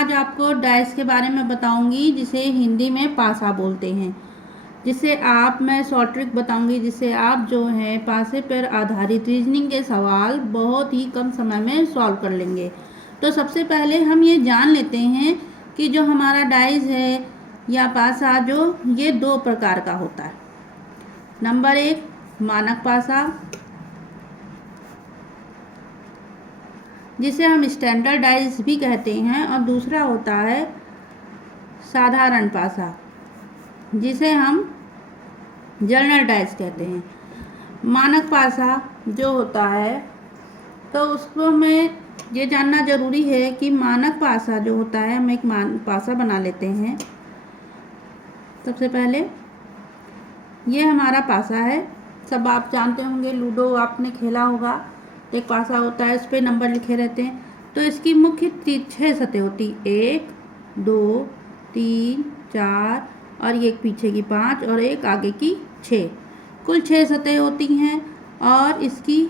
आज आपको डाइस के बारे में बताऊंगी, जिसे हिंदी में पासा बोलते हैं। मैं शॉर्ट ट्रिक बताऊंगी जिससे आप जो है पासे पर आधारित रीजनिंग के सवाल बहुत ही कम समय में सॉल्व कर लेंगे। तो सबसे पहले हम ये जान लेते हैं कि जो हमारा डाइस है या पासा ये दो प्रकार का होता है। नंबर 1 मानक पासा, जिसे हम स्टैंडर्ड डाइस भी कहते हैं, और दूसरा होता है साधारण पासा, जिसे हम जनरल डाइस कहते हैं। मानक पासा जो होता है तो उसको में ये जानना ज़रूरी है कि मानक पासा जो होता है, हम एक पासा बना लेते हैं। सबसे पहले ये हमारा पासा है, सब आप जानते होंगे, लूडो आपने खेला होगा। एक पासा होता है, उस पर नंबर लिखे रहते हैं। तो इसकी मुख्य 6 सतह होती, 1 2 3 4 और एक पीछे की 5 और एक आगे की 6, कुल 6 सतह होती हैं। और इसकी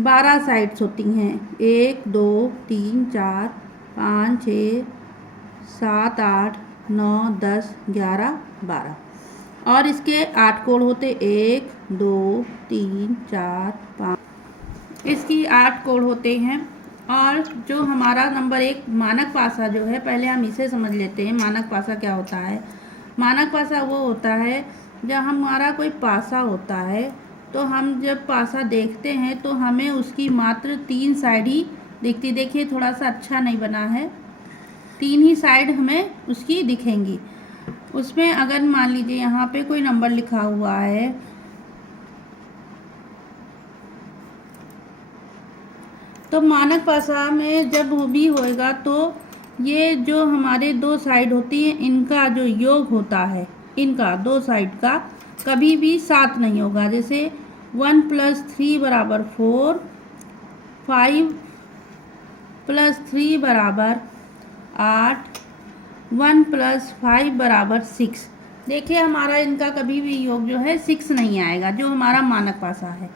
12 साइड्स होती हैं, 1 2 3 4 5 6 7 8 9 10 11 12। और इसके 8 कोण होते, 1 2 3 4 5, इसकी 8 कोण होते हैं। और जो हमारा नंबर 1 मानक पासा जो है, पहले हम इसे समझ लेते हैं। मानक पासा क्या होता है? मानक पासा वो होता है जब हमारा कोई पासा होता है तो हम जब पासा देखते हैं तो हमें उसकी मात्र 3 साइड ही दिखती। देखिए थोड़ा सा अच्छा नहीं बना है, 3 ही साइड हमें उसकी दिखेंगी। उसमें अगर मान लीजिए यहाँ पे कोई नंबर लिखा हुआ है, तो मानक पासा में जब वो भी होएगा तो ये जो हमारे 2 साइड होती हैं, इनका जो योग होता है, इनका 2 साइड का कभी भी साथ नहीं होगा। जैसे 1 + 3 = 4, 5 + 3 = 8, 1 + 5 = 6। देखिए हमारा इनका कभी भी योग जो है 6 नहीं आएगा, जो हमारा मानक पासा है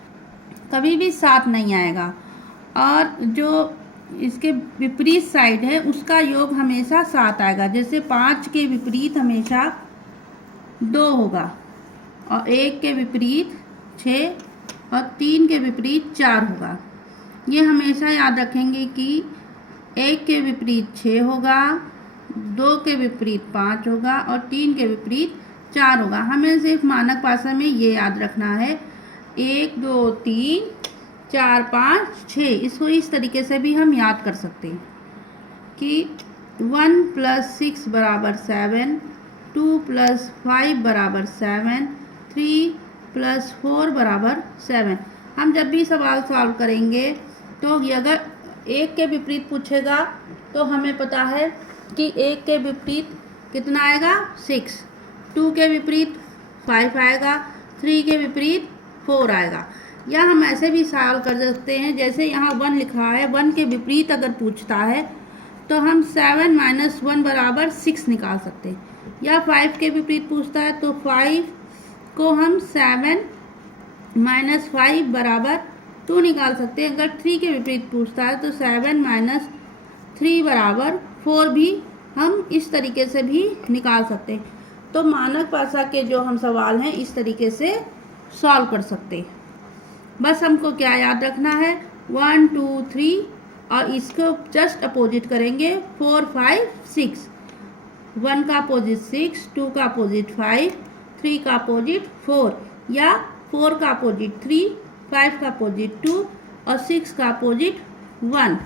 कभी भी 7 नहीं आएगा। और जो इसके विपरीत साइड है उसका योग हमेशा 7 आएगा। जैसे 5 के विपरीत हमेशा 2 होगा, और 1 के विपरीत 6 और 3 के विपरीत 4 होगा। ये हमेशा याद रखेंगे कि 1 के विपरीत 6 होगा, 2 के विपरीत 5 होगा और 3 के विपरीत 4 होगा। हमें सिर्फ मानक पासा में ये याद रखना है, 1 2 3 4 5 6। इसको इस तरीके से भी हम याद कर सकते हैं कि 1 + 6 = 7, 2 + 5 = 7, 3 + 4 = 7। हम जब भी सवाल सॉल्व करेंगे तो अगर 1 के विपरीत पूछेगा तो हमें पता है कि 1 के विपरीत कितना आएगा, 6, 2 के विपरीत 5 आएगा, 3 के विपरीत 4 आएगा। या हम ऐसे भी सवाल कर सकते हैं, जैसे यहाँ 1 लिखा है, 1 के विपरीत अगर पूछता है तो हम 7 - 1 = 6 निकाल सकते हैं। या 5 के विपरीत पूछता है तो 5 को हम 7 - 5 = 2 निकाल सकते हैं। अगर 3 के विपरीत पूछता है तो 7 - 3 = 4 भी हम इस तरीके से भी निकाल सकते हैं। तो मानक पासा के जो हम सवाल हैं इस तरीके से सॉल्व कर सकते हैं। बस हमको क्या याद रखना है, 1 2 3 और इसको जस्ट अपोजिट करेंगे, 4 5 6। 1 का अपोजिट 6, 2 का अपोजिट 5, 3 का अपोजिट 4, या 4 का अपोजिट 3, 5 का अपोजिट 2 और 6 का अपोजिट 1।